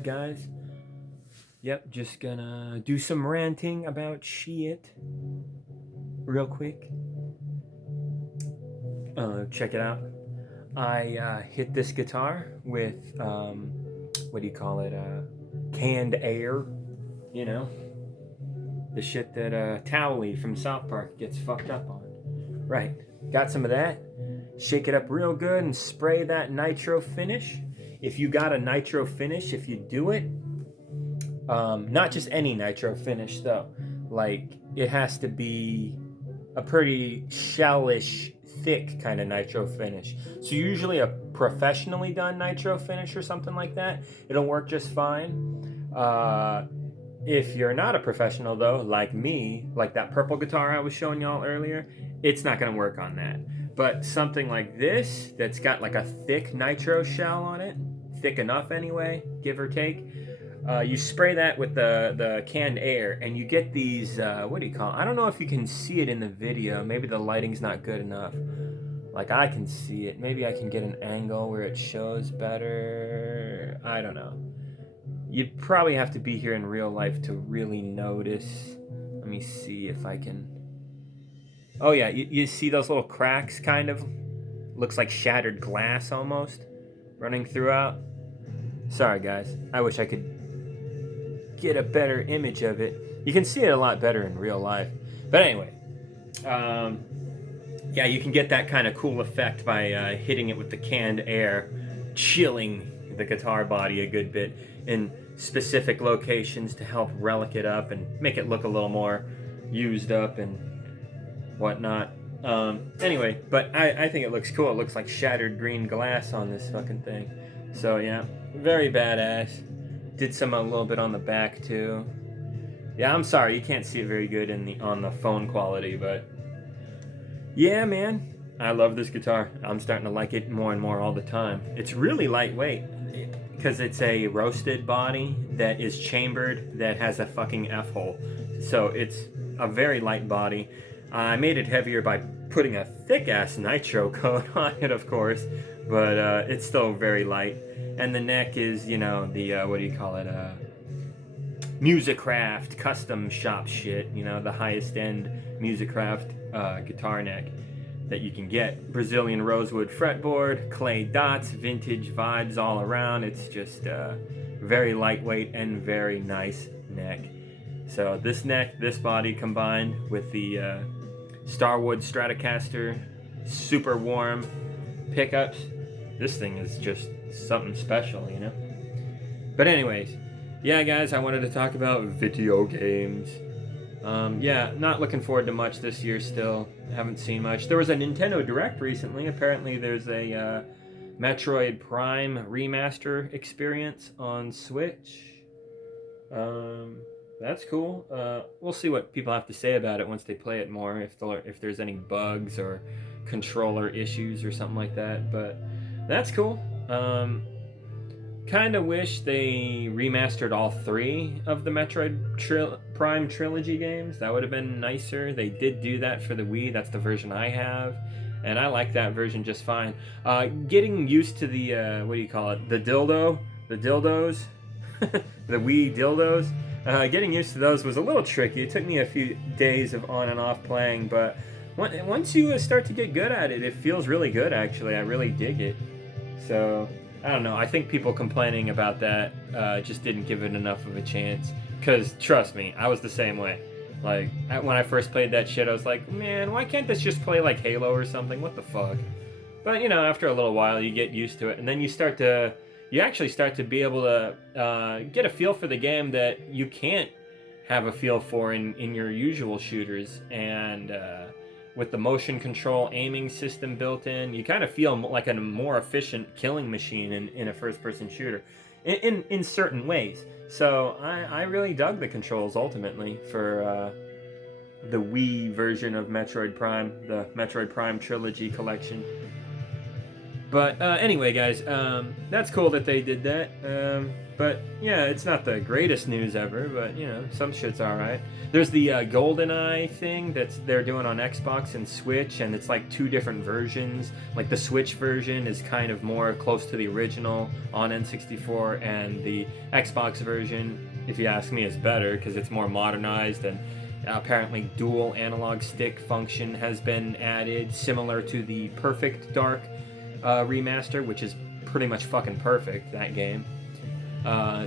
Alright guys, yep, just gonna do some ranting about shit real quick. Check it out. I hit this guitar with, what do you call it, canned air, you know? The shit that Towley from South Park gets fucked up on. Right, got some of that, shake it up real good and spray that nitro finish. If you got a nitro finish, if you do it, not just any nitro finish though, like it has to be a pretty shellish, thick kind of nitro finish. So usually a professionally done nitro finish or something like that, it'll work just fine. If you're not a professional though, like me, like that purple guitar I was showing y'all earlier, it's not gonna work on that. But something like this, that's got like a thick nitro shell on it, thick enough anyway, give or take, you spray that with the canned air and you get these, what do you call it? I don't know if you can see it in the video, maybe the lighting's not good enough. Like I can see it, maybe I can get an angle where it shows better, I don't know. You'd probably have to be here in real life to really notice. Let me see if I can. Oh yeah, you see those little cracks kind of? Looks like shattered glass almost running throughout. Sorry guys, I wish I could get a better image of it. You can see it a lot better in real life. But anyway, yeah, you can get that kind of cool effect by hitting it with the canned air, chilling the guitar body a good bit in specific locations to help relic it up and make it look a little more used up and whatnot. Anyway, but I think it looks cool. It looks like shattered green glass on this fucking thing. So yeah, very badass. Did some a little bit on the back too. Yeah, I'm sorry you can't see it very good on the phone quality, but yeah, man, I love this guitar. I'm starting to like it more and more all the time. It's really lightweight because it's a roasted body that is chambered that has a fucking F-hole. So it's a very light body. I made it heavier by putting a thick-ass nitro coat on it, of course, but it's still very light. And the neck is, you know, the, what do you call it, Musicraft custom shop shit, you know, the highest end Musicraft guitar neck that you can get. Brazilian rosewood fretboard, clay dots, vintage vibes all around. It's just very lightweight and very nice neck. So this neck, this body combined with the Starwood Stratocaster super warm pickups, this thing is just something special, you know? But anyways, yeah guys, I wanted to talk about video games. Yeah, not looking forward to much this year still. Haven't seen much. There was a Nintendo Direct recently. Apparently there's a Metroid Prime remaster experience on Switch. That's cool. We'll see what people have to say about it once they play it more, if there's any bugs or controller issues or something like that. But that's cool. Kind of wish they remastered all 3 of the Metroid Prime trilogy games. That would have been nicer. They did do that for the Wii. That's the version I have, and I like that version just fine. Getting used to the what do you call it? The dildos, the Wii dildos. Getting used to those was a little tricky. It took me a few days of on and off playing, but once you start to get good at it, it feels really good. Actually, I really dig it. So I don't know. I think people complaining about that just didn't give it enough of a chance. Because, trust me, I was the same way. Like, when I first played that shit, I was like, man, why can't this just play like Halo or something? What the fuck? But, you know, after a little while, you get used to it. And then you actually start to be able to get a feel for the game that you can't have a feel for in your usual shooters. And with the motion control aiming system built in, you kind of feel like a more efficient killing machine in a first-person shooter in certain ways. So I really dug the controls ultimately for the Wii version of Metroid Prime, the Metroid Prime Trilogy Collection. But anyway, guys, that's cool that they did that. But yeah, it's not the greatest news ever, but you know, some shit's all right. There's the GoldenEye thing they're doing on Xbox and Switch, and it's like 2 different versions. Like the Switch version is kind of more close to the original on N64, and the Xbox version, if you ask me, is better because it's more modernized, and apparently dual analog stick function has been added, similar to the Perfect Dark remaster, which is pretty much fucking perfect, that game.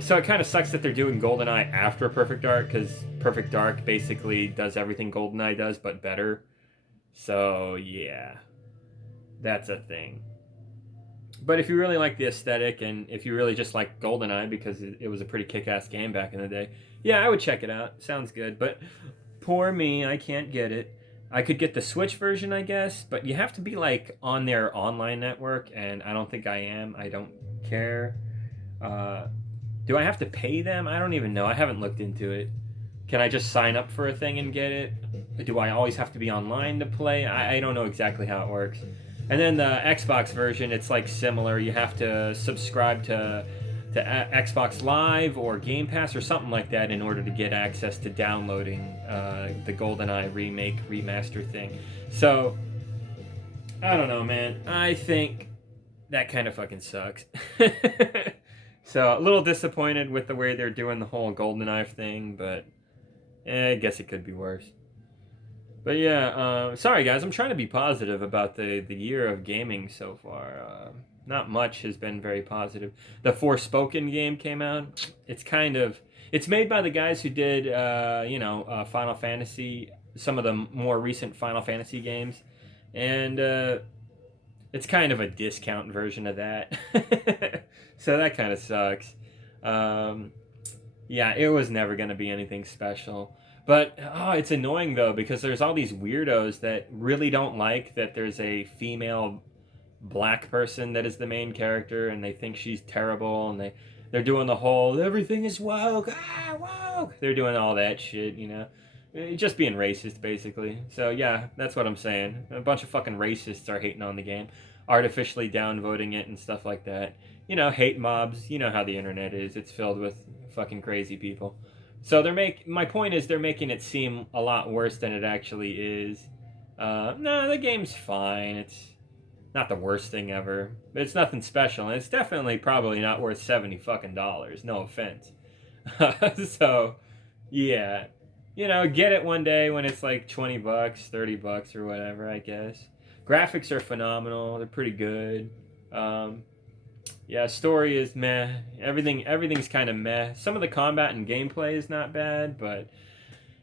So it kind of sucks that they're doing GoldenEye after Perfect Dark, because Perfect Dark basically does everything GoldenEye does, but better. So yeah, that's a thing. But if you really like the aesthetic, and if you really just like GoldenEye, because it was a pretty kick-ass game back in the day, yeah, I would check it out. Sounds good. But poor me, I can't get it. I could get the Switch version, I guess, but you have to be like on their online network, and I don't think I am. I don't care. Do I have to pay them? I don't even know. I haven't looked into it. Can I just sign up for a thing and get it? Do I always have to be online to play? I don't know exactly how it works. And then the Xbox version, it's like similar. You have to subscribe to Xbox Live or Game Pass or something like that in order to get access to downloading the GoldenEye remake remaster thing. So I don't know, man. I think that kind of fucking sucks. So a little disappointed with the way they're doing the whole GoldenEye thing, but I guess it could be worse. But yeah, sorry guys, I'm trying to be positive about the year of gaming so far. Not much has been very positive. The Forspoken game came out. It's made by the guys who did Final Fantasy, some of the more recent Final Fantasy games, and it's kind of a discount version of that. So that kind of sucks. Yeah, it was never going to be anything special. But it's annoying though, because there's all these weirdos that really don't like that there's a female black person that is the main character, and they think she's terrible, and they're doing the whole everything is woke, woke. They're doing all that shit, you know. Just being racist, basically. So yeah, that's what I'm saying. A bunch of fucking racists are hating on the game, artificially downvoting it and stuff like that. You know, hate mobs. You know how the internet is. It's filled with fucking crazy people. So my point is they're making it seem a lot worse than it actually is. No, the game's fine. It's not the worst thing ever. But it's nothing special, and it's definitely probably not worth $70 fucking dollars. No offense. So, yeah. You know, get it one day when it's like $20, $30 or whatever, I guess. Graphics are phenomenal. They're pretty good. Yeah, story is meh. Everything's kind of meh. Some of the combat and gameplay is not bad, but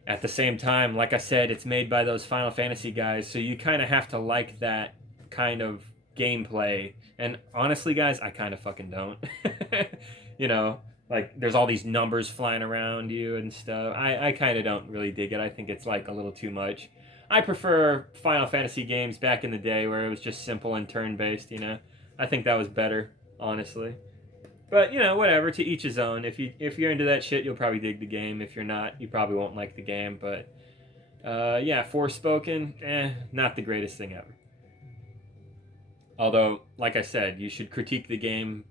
at the same time, like I said, it's made by those Final Fantasy guys, so you kind of have to like that kind of gameplay. And honestly, guys, I kind of fucking don't. You know, like there's all these numbers flying around you and stuff. I kind of don't really dig it. I think it's like a little too much. I prefer Final Fantasy games back in the day where it was just simple and turn-based, you know. I think that was better, honestly. But, you know, whatever, to each his own. If you're into that shit, you'll probably dig the game. If you're not, you probably won't like the game. But, yeah, Forspoken, not the greatest thing ever. Although, like I said, you should critique the game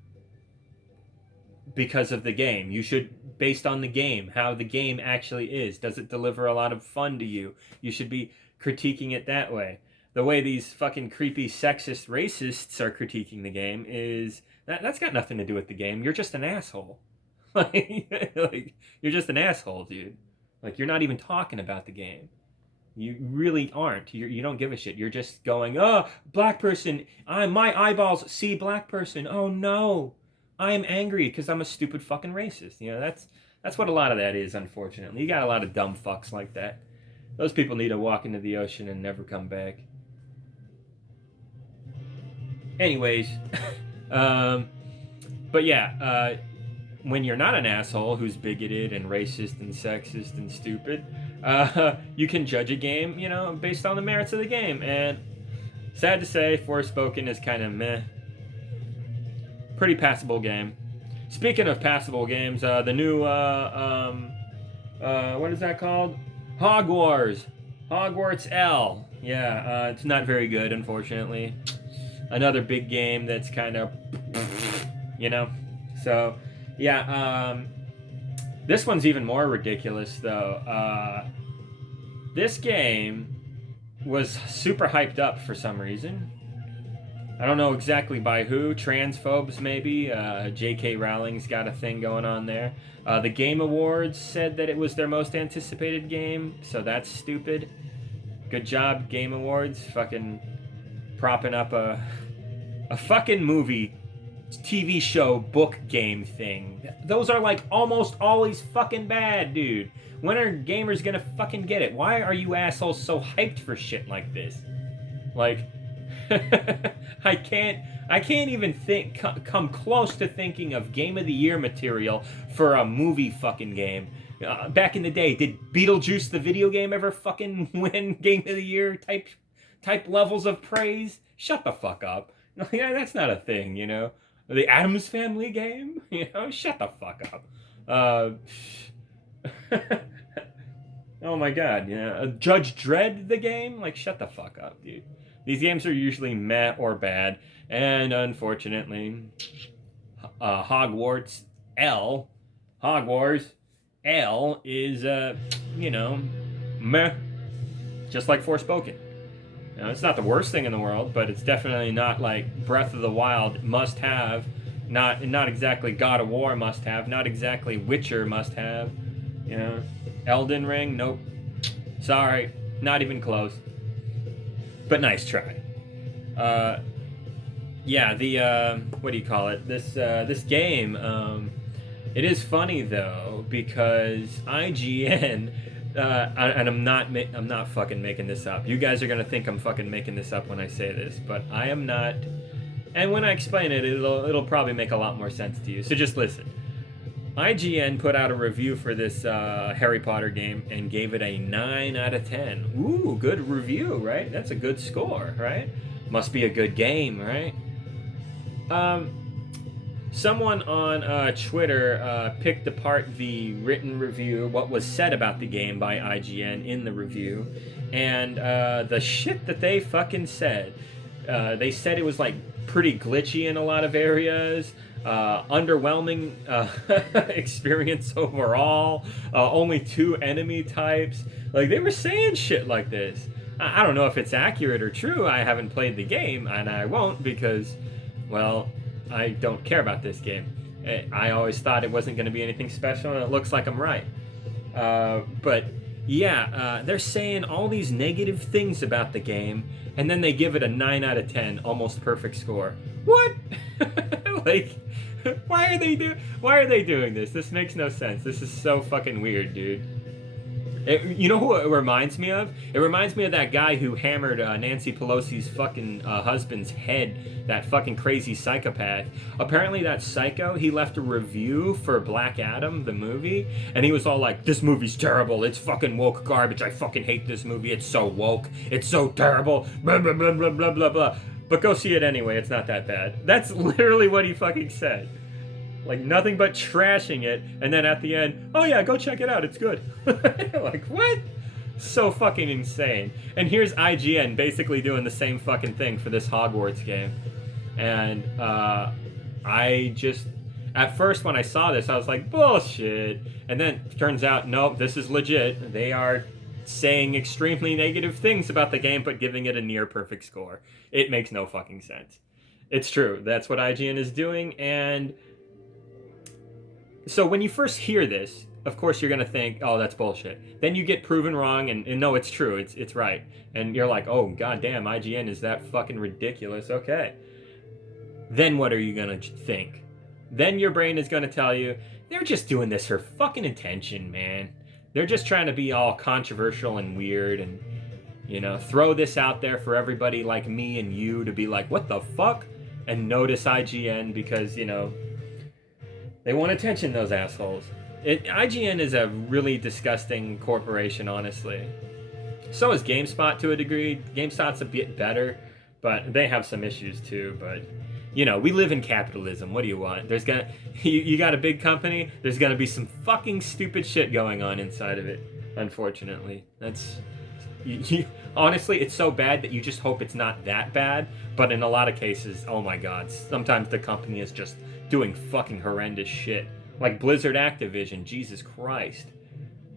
because of the game. You should, based on the game, how the game actually is. Does it deliver a lot of fun to you? You should be critiquing it that way. The way these fucking creepy sexist racists are critiquing the game is that's got nothing to do with the game. You're just an asshole. like you're just an asshole, dude. Like you're not even talking about the game. You really aren't. You don't give a shit. You're just going, oh, black person. My eyeballs see black person. Oh no, I am angry because I'm a stupid fucking racist. You know, that's what a lot of that is. Unfortunately, you got a lot of dumb fucks like that. Those people need to walk into the ocean and never come back. Anyways, but yeah, when you're not an asshole who's bigoted and racist and sexist and stupid, you can judge a game, you know, based on the merits of the game. And sad to say, Forspoken is kind of meh. Pretty passable game. Speaking of passable games, the new, what is that called? Hogwarts L. Yeah, it's not very good, unfortunately. another big game that's kind of, So, yeah, this one's even more ridiculous, though. This game was super hyped up for some reason. I don't know exactly by who. Transphobes, maybe. J.K. Rowling's got a thing going on there. The Game Awards said that it was their most anticipated game, so that's stupid. Good job, Game Awards. Fucking propping up a fucking movie, TV show, book game thing. Those are like almost always fucking bad, dude. When are gamers gonna fucking get it? Why are you assholes so hyped for shit like this? Like, I can't even come close to thinking of Game of the Year material for a movie fucking game. Back in the day, did Beetlejuice the video game ever fucking win Game of the Year type levels of praise? Shut the fuck up. Yeah, that's not a thing, The Addams Family game? Shut the fuck up. Oh my god, Judge Dredd the game? Like, shut the fuck up, dude. These games are usually meh or bad, and unfortunately, Hogwarts L is, meh. Just like Forspoken. It's not the worst thing in the world, but it's definitely not like Breath of the Wild must have, not exactly God of War must have, not exactly Witcher must have, Elden Ring, nope. Sorry, not even close. But nice try. What do you call it? This game, it is funny though, because IGN, and I'm not fucking making this up. You guys are gonna think I'm fucking making this up when I say this, but I am not. And when I explain it, it'll probably make a lot more sense to you. So just listen. IGN put out a review for this Harry Potter game and gave it a 9 out of 10. Ooh, good review, right? That's a good score, right? Must be a good game, right? Someone on Twitter picked apart the written review, what was said about the game by IGN in the review, and the shit that they fucking said. They said it was like pretty glitchy in a lot of areas. Underwhelming experience overall. Only 2 enemy types. Like, they were saying shit like this. I don't know if it's accurate or true. I haven't played the game, and I won't because, well, I don't care about this game. I always thought it wasn't going to be anything special, and it looks like I'm right. But yeah, they're saying all these negative things about the game, and then they give it a 9 out of 10, almost perfect score. What? Like, why are they doing this? This makes no sense. This is so fucking weird, dude. You know who it reminds me of? It reminds me of that guy who hammered Nancy Pelosi's fucking husband's head, that fucking crazy psychopath. Apparently that psycho, he left a review for Black Adam, the movie, and he was all like, this movie's terrible, it's fucking woke garbage, I fucking hate this movie, it's so woke, it's so terrible, blah, blah, blah, blah, blah, blah, blah. But go see it anyway, it's not that bad. That's literally what he fucking said. Like, nothing but trashing it, and then at the end, oh yeah, go check it out, it's good. Like, what? So fucking insane. And here's IGN basically doing the same fucking thing for this Hogwarts game. And I just, at first when I saw this, I was like, bullshit. And then it turns out, nope, this is legit. They are saying extremely negative things about the game, but giving it a near perfect score. It makes no fucking sense. It's true. That's what IGN is doing, and so when you first hear this, of course you're going to think, oh, that's bullshit. Then you get proven wrong, and no, it's true. It's right. And you're like, oh, goddamn, IGN is that fucking ridiculous. Okay. Then what are you going to think? Then your brain is going to tell you, they're just doing this for fucking attention, man. They're just trying to be all controversial and weird and, throw this out there for everybody like me and you to be like, what the fuck? And notice IGN because, they want attention, those assholes. IGN is a really disgusting corporation, honestly. So is GameSpot to a degree. GameSpot's a bit better, but they have some issues too. But, we live in capitalism. What do you want? You got a big company, there's gonna be some fucking stupid shit going on inside of it, unfortunately. Honestly, it's so bad that you just hope it's not that bad. But in a lot of cases, oh my god, sometimes the company is just doing fucking horrendous shit. Like Blizzard Activision, Jesus Christ.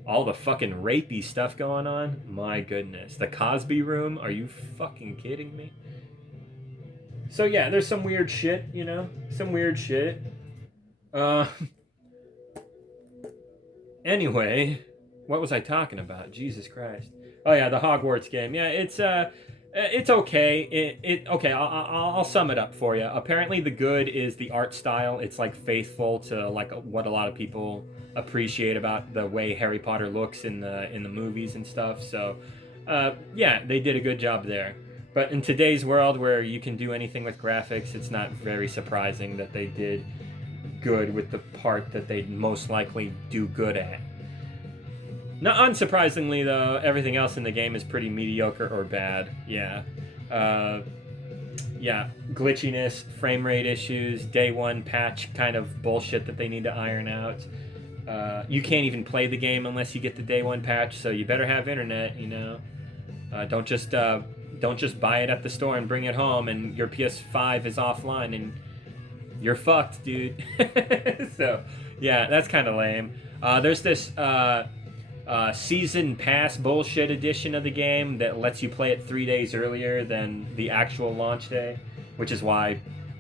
All the fucking rapey stuff going on. My goodness. The Cosby Room? Are you fucking kidding me? So yeah, there's some weird shit, you know? Some weird shit. Anyway, what was I talking about? Jesus Christ. Oh yeah, the Hogwarts game. Yeah, it's okay. Okay. I'll sum it up for you. Apparently, the good is the art style. It's like faithful to like what a lot of people appreciate about the way Harry Potter looks in the movies and stuff. So, yeah, they did a good job there. But in today's world, where you can do anything with graphics, it's not very surprising that they did good with the part that they'd most likely do good at. Not unsurprisingly, though, everything else in the game is pretty mediocre or bad. Yeah. Yeah, glitchiness, frame rate issues, day one patch kind of bullshit that they need to iron out. You can't even play the game unless you get the day one patch, so you better have internet, you know. Don't just buy it at the store and bring it home and your PS5 is offline and you're fucked, dude. So, yeah, that's kind of lame. There's this season pass bullshit edition of the game that lets you play it 3 days earlier than the actual launch day, which is why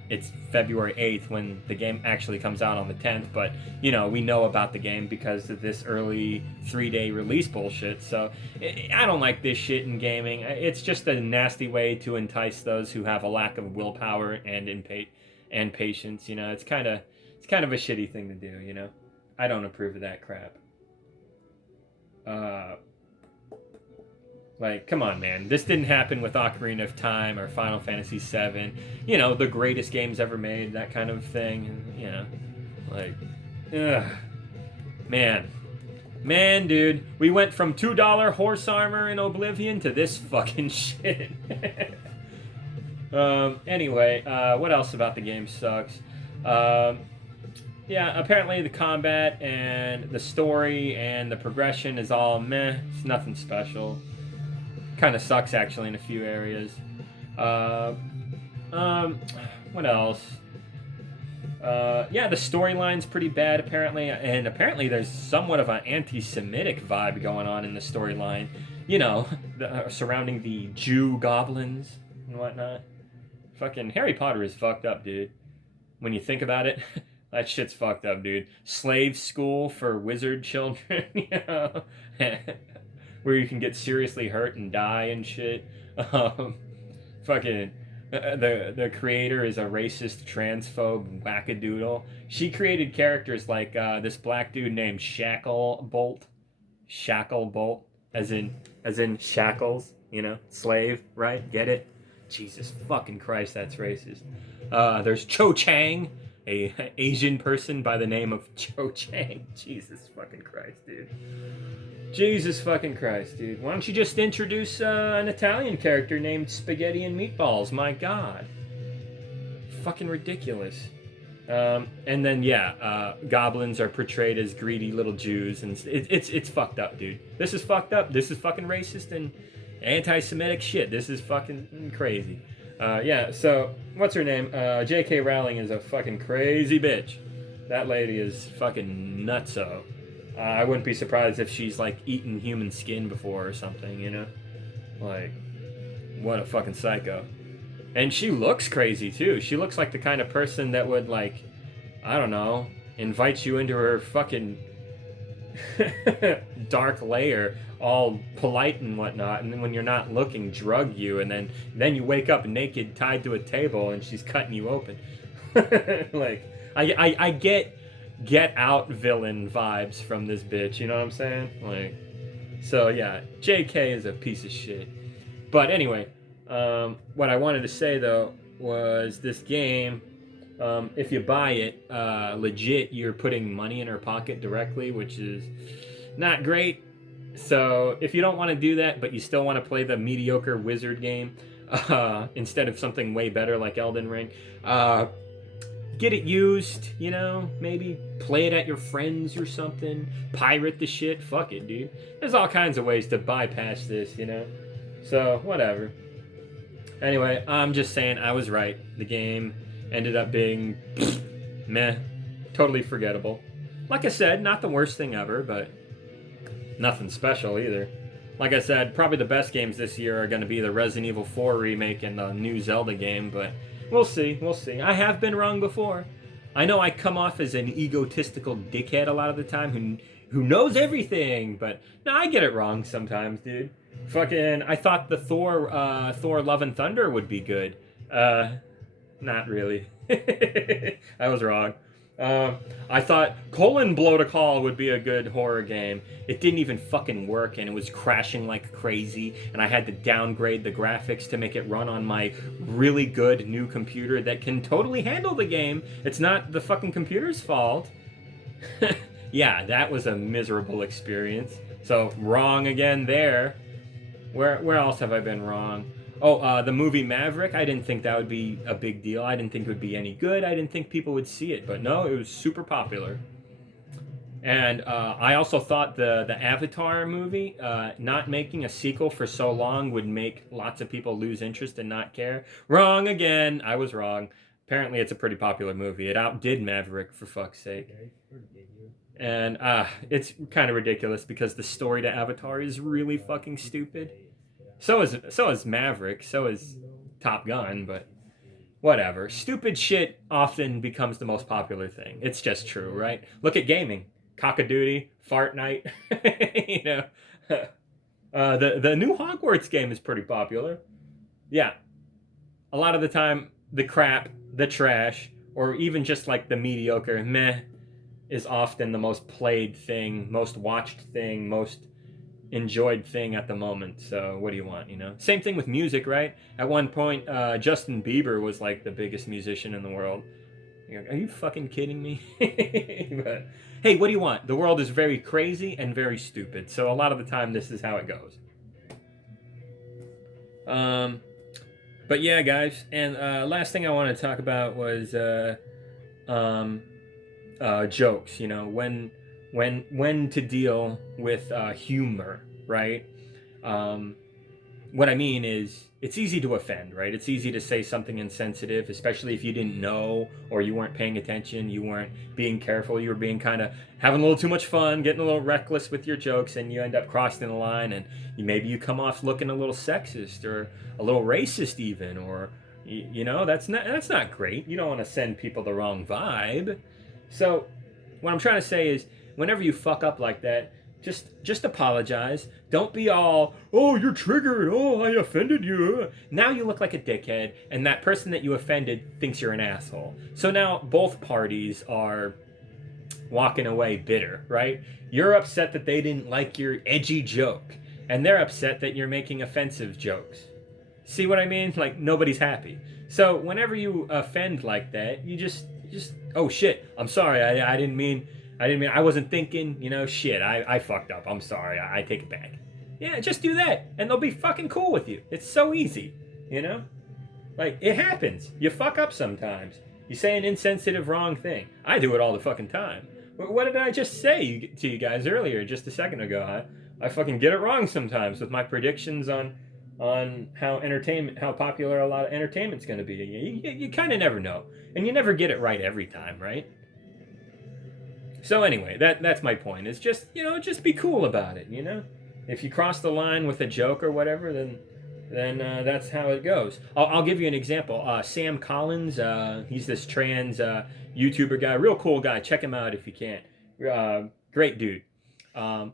it's February 8th when the game actually comes out on the 10th. But, you know, we know about the game because of this early 3-day release bullshit. So I don't like this shit in gaming. It's just a nasty way to entice those who have a lack of willpower and patience. You know, it's kind of a shitty thing to do, you know. I don't approve of that crap. Like, come on, man. This didn't happen with Ocarina of Time or Final Fantasy VII. You know, the greatest games ever made, that kind of thing. You know, like, ugh. Man, dude. We went from $2 horse armor in Oblivion to this fucking shit. Anyway, what else about the game sucks? Yeah, apparently the combat and the story and the progression is all meh. It's nothing special. Kind of sucks, actually, in a few areas. What else? Yeah, the storyline's pretty bad, apparently. And apparently there's somewhat of an anti-Semitic vibe going on in the storyline. You know, surrounding the Jew goblins and whatnot. Fucking Harry Potter is fucked up, dude. When you think about it... That shit's fucked up, dude. Slave school for wizard children, you know? Where you can get seriously hurt and die and shit. Fucking... The creator is a racist, transphobe wackadoodle. She created characters like this black dude named Shacklebolt. Shacklebolt. As in shackles, you know? Slave, right? Get it? Jesus fucking Christ, that's racist. There's Cho Chang. A Asian person by the name of Cho Chang. Jesus fucking Christ, dude. Jesus fucking Christ, dude. Why don't you just introduce an Italian character named Spaghetti and Meatballs? My God. Fucking ridiculous. And then, yeah, goblins are portrayed as greedy little Jews, and it's fucked up, dude. This is fucked up. This is fucking racist and anti-Semitic shit. This is fucking crazy. Yeah, so, what's her name? J.K. Rowling is a fucking crazy bitch. That lady is fucking nutso. I wouldn't be surprised if she's, like, eaten human skin before or something, you know? Like, what a fucking psycho. And she looks crazy, too. She looks like the kind of person that would, like, I don't know, invite you into her fucking dark lair, all polite and whatnot, and then when you're not looking, drug you, and then you wake up naked, tied to a table, and she's cutting you open. Like, I get out villain vibes from this bitch, you know what I'm saying? Like, so yeah, JK is a piece of shit. But anyway, what I wanted to say though was this game, if you buy it, legit, you're putting money in her pocket directly, which is not great. So if you don't want to do that, but you still want to play the mediocre wizard game, instead of something way better like Elden Ring, get it used, you know, maybe play it at your friends or something, pirate the shit, fuck it, dude. There's all kinds of ways to bypass this, you know. So, whatever. Anyway, I'm just saying I was right. The game ended up being meh, totally forgettable. Like I said, not the worst thing ever, but nothing special either. Like I said, probably the best games this year are going to be the Resident Evil 4 remake and the new Zelda game, but we'll see, we'll see. I have been wrong before. I know I come off as an egotistical dickhead a lot of the time who knows everything, but no, I get it wrong sometimes, dude. Fucking, I thought the Thor Love and Thunder would be good. Not really. I was wrong. I thought Colon Blow to Call would be a good horror game. It didn't even fucking work, and it was crashing like crazy, and I had to downgrade the graphics to make it run on my really good new computer that can totally handle the game. It's not the fucking computer's fault. Yeah, that was a miserable experience. So, wrong again there. Where else have I been wrong? Oh, the movie Maverick, I didn't think that would be a big deal. I didn't think it would be any good. I didn't think people would see it. But no, it was super popular. And I also thought the Avatar movie, not making a sequel for so long would make lots of people lose interest and not care. Wrong again. I was wrong. Apparently, it's a pretty popular movie. It outdid Maverick, for fuck's sake. And it's kind of ridiculous because the story to Avatar is really fucking stupid. So is Maverick, so is Top Gun, but whatever. Stupid shit often becomes the most popular thing. It's just true, right? Look at gaming. Cock-a-doodle, Fart Night, you know. The new Hogwarts game is pretty popular. Yeah. A lot of the time, the crap, the trash, or even just like the mediocre meh is often the most played thing, most watched thing, most enjoyed thing at the moment. So what do you want, you know? Same thing with music, right? At one point, Justin Bieber was like the biggest musician in the world. Are you fucking kidding me? But hey, what do you want? The world is very crazy and very stupid. So a lot of the time, this is how it goes. But yeah, guys. And last thing I want to talk about was jokes. You know, when to deal with humor, right? What I mean is, it's easy to offend, right? It's easy to say something insensitive, especially if you didn't know or you weren't paying attention, you weren't being careful, you were being kind of having a little too much fun, getting a little reckless with your jokes, and you end up crossing the line, and maybe you come off looking a little sexist or a little racist even, or you know, that's not great. You don't want to send people the wrong vibe. So what I'm trying to say is, whenever you fuck up like that, just apologize. Don't be all, oh, you're triggered. Oh, I offended you. Now you look like a dickhead, and that person that you offended thinks you're an asshole. So now both parties are walking away bitter, right? You're upset that they didn't like your edgy joke, and they're upset that you're making offensive jokes. See what I mean? Like, nobody's happy. So whenever you offend like that, you just oh shit, I'm sorry. I didn't mean, I wasn't thinking, you know, shit, I fucked up. I'm sorry. I take it back. Yeah, just do that, and they'll be fucking cool with you. It's so easy, you know? Like, it happens. You fuck up sometimes. You say an insensitive, wrong thing. I do it all the fucking time. What did I just say to you guys earlier, just a second ago, huh? I fucking get it wrong sometimes with my predictions on how popular a lot of entertainment's going to be. You kind of never know, and you never get it right every time, right? So anyway, that's my point. It's just, you know, just be cool about it, you know? If you cross the line with a joke or whatever, then that's how it goes. I'll give you an example. Sam Collins, he's this trans YouTuber guy, real cool guy. Check him out if you can. Great dude.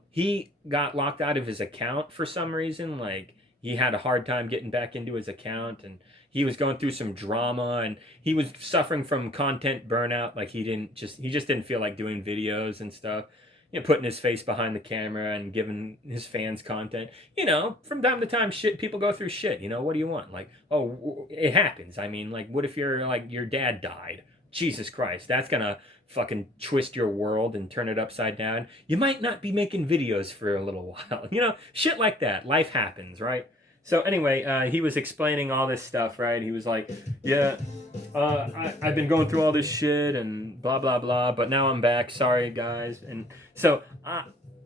He got locked out of his account for some reason. Like, he had a hard time getting back into his account, and he was going through some drama, and he was suffering from content burnout. Like, he just didn't feel like doing videos and stuff. You know, putting his face behind the camera and giving his fans content. You know, from time to time, people go through shit. You know, what do you want? Like, oh, it happens. I mean, like, what if your dad died? Jesus Christ, that's gonna fucking twist your world and turn it upside down. You might not be making videos for a little while. You know, shit like that. Life happens, right? So anyway, he was explaining all this stuff, right? He was like, yeah, I've been going through all this shit and blah, blah, blah, but now I'm back. Sorry, guys. And so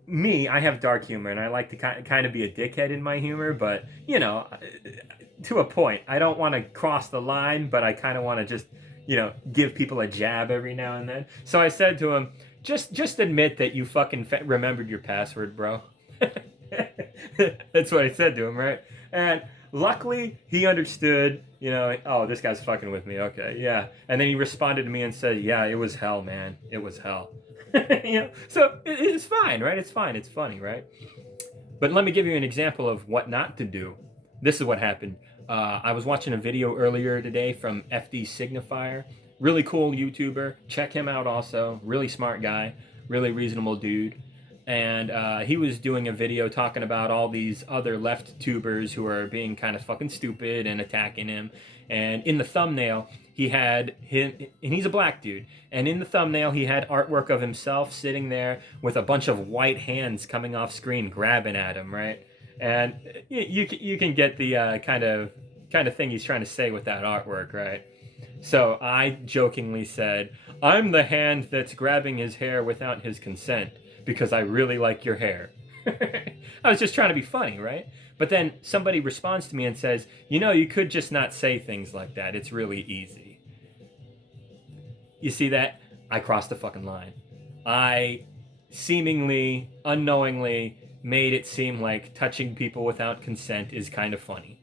I have dark humor, and I like to kind of be a dickhead in my humor, but, you know, to a point. I don't want to cross the line, but I kind of want to just, you know, give people a jab every now and then. So I said to him, just admit that you fucking remembered your password, bro. That's what I said to him, right? And luckily, he understood, you know, oh, this guy's fucking with me. Okay, yeah. And then he responded to me and said, yeah, it was hell, man. It was hell. You know, so it's fine, right? It's fine. It's funny, right? But let me give you an example of what not to do. This is what happened. I was watching a video earlier today from FD Signifier. Really cool YouTuber. Check him out also. Really smart guy. Really reasonable dude. And he was doing a video talking about all these other left tubers who are being kind of fucking stupid and attacking him. And in the thumbnail, he had him, and he's a black dude. And in the thumbnail, he had artwork of himself sitting there with a bunch of white hands coming off screen, grabbing at him, right? And you can get the kind of thing he's trying to say with that artwork, right? So I jokingly said, "I'm the hand that's grabbing his hair without his consent because I really like your hair." I was just trying to be funny, right? But then somebody responds to me and says, "You know, you could just not say things like that. It's really easy." You see that? I crossed the fucking line. I seemingly, unknowingly made it seem like touching people without consent is kind of funny.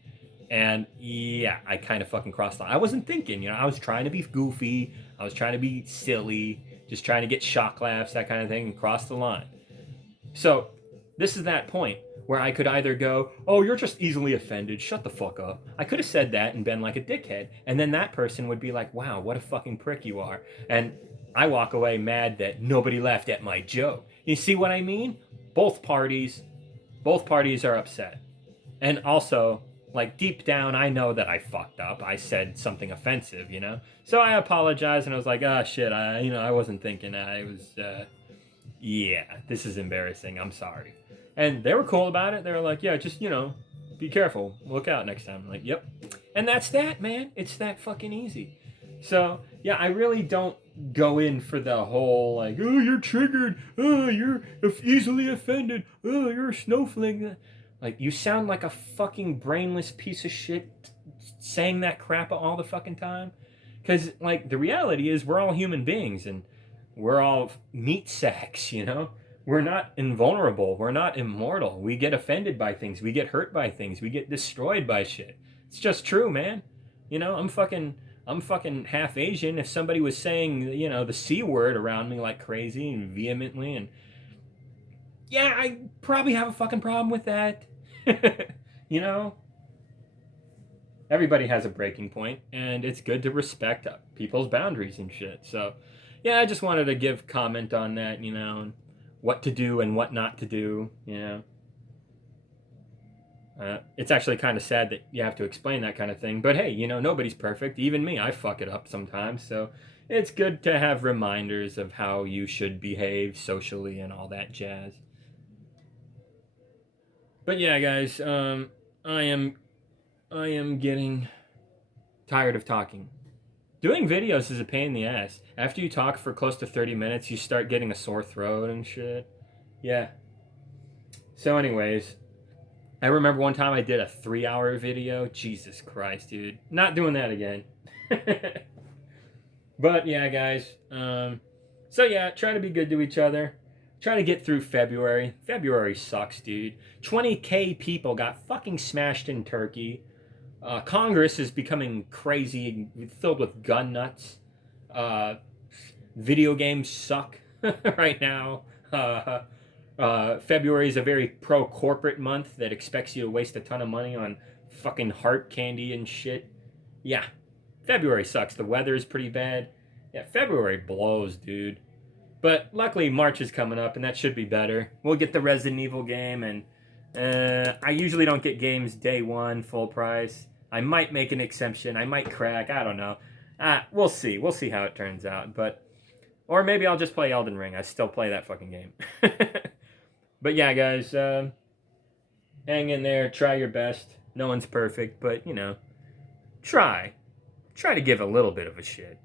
And yeah, I kind of fucking crossed the line. I wasn't thinking, you know, I was trying to be goofy. I was trying to be silly, just trying to get shock laughs, that kind of thing, and cross the line. So this is that point where I could either go, "Oh, you're just easily offended. Shut the fuck up." I could have said that and been like a dickhead. And then that person would be like, "Wow, what a fucking prick you are." And I walk away mad that nobody laughed at my joke. You see what I mean? Both parties are upset. And also, like, deep down, I know that I fucked up. I said something offensive, you know? So I apologized, and I was like, "Ah, shit, I wasn't thinking. I was, yeah, this is embarrassing. I'm sorry." And they were cool about it. They were like, "Yeah, just, you know, be careful. Look out next time." I'm like, "Yep." And that's that, man. It's that fucking easy. So, yeah, I really don't go in for the whole, like, "Oh, you're triggered. Oh, you're easily offended. Oh, you're a snowflake." Like, you sound like a fucking brainless piece of shit saying that crap all the fucking time. Because, like, the reality is we're all human beings and we're all meat sacks, you know? We're not invulnerable. We're not immortal. We get offended by things. We get hurt by things. We get destroyed by shit. It's just true, man. You know, I'm fucking half Asian. If somebody was saying, you know, the C word around me like crazy and vehemently, and yeah, I probably have a fucking problem with that. You know, everybody has a breaking point, and it's good to respect people's boundaries and shit. So, yeah, I just wanted to give comment on that, you know, and what to do and what not to do, you know. It's actually kind of sad that you have to explain that kind of thing, but hey, you know, nobody's perfect. Even me, I fuck it up sometimes. So it's good to have reminders of how you should behave socially and all that jazz. But yeah, guys, I am getting tired of talking. Doing videos is a pain in the ass. After you talk for close to 30 minutes, you start getting a sore throat and shit. Yeah. So anyways, I remember one time I did a 3-hour video. Jesus Christ, dude. Not doing that again. But yeah, guys. So yeah, try to be good to each other. Try to get through February. February sucks, dude. 20K people got fucking smashed in Turkey. Congress is becoming crazy, filled with gun nuts. Video games suck right now. February is a very pro-corporate month that expects you to waste a ton of money on fucking heart candy and shit. Yeah, February sucks. The weather is pretty bad. Yeah, February blows, dude. But luckily, March is coming up, and that should be better. We'll get the Resident Evil game, and I usually don't get games day one, full price. I might make an exception. I might crack. I don't know. We'll see. We'll see how it turns out. Or maybe I'll just play Elden Ring. I still play that fucking game. But yeah, guys, hang in there. Try your best. No one's perfect, but, you know, try. Try to give a little bit of a shit.